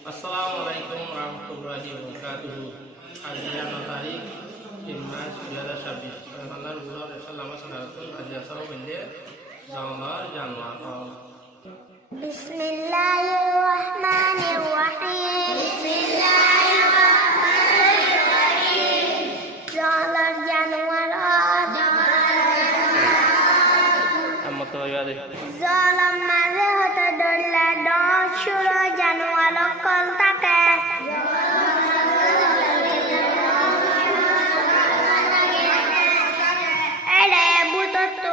আসসালামু আলাইকুম রহমতুল্লাহি ওয়া বারাকাতুহু। আজ 9 তারিখ 3 মার্চ 2026 আল্লাহর গুণর সালাম সালাতুল আজ আসসালামু আলাইহি জাওয়ার জানোয়ার বিসমিল্লাহির রহমানির রহিম জাওয়ার জানোয়ার আমতো ইয়াদে জালাম মাঝে হতে দৌড়লে দৌড় শুরু জানোয়ার কল থাকে এরে বুতত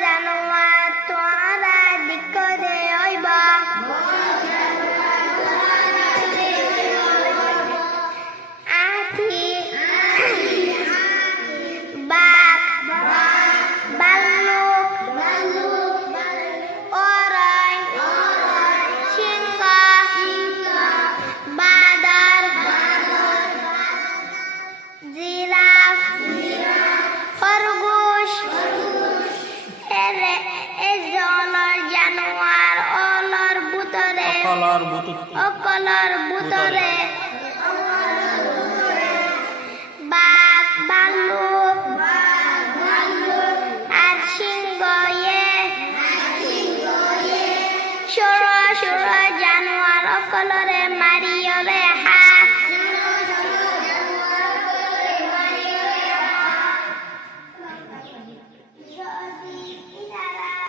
জানোয়ার তোরা দিক দে হইবা আখি বাঘ ভাল্লুক ওরাই সিংহ বাদর জিরাফ খরগোশ এই জলের জানোয়ার অলর ভিতরে কলার বুতুত অকলর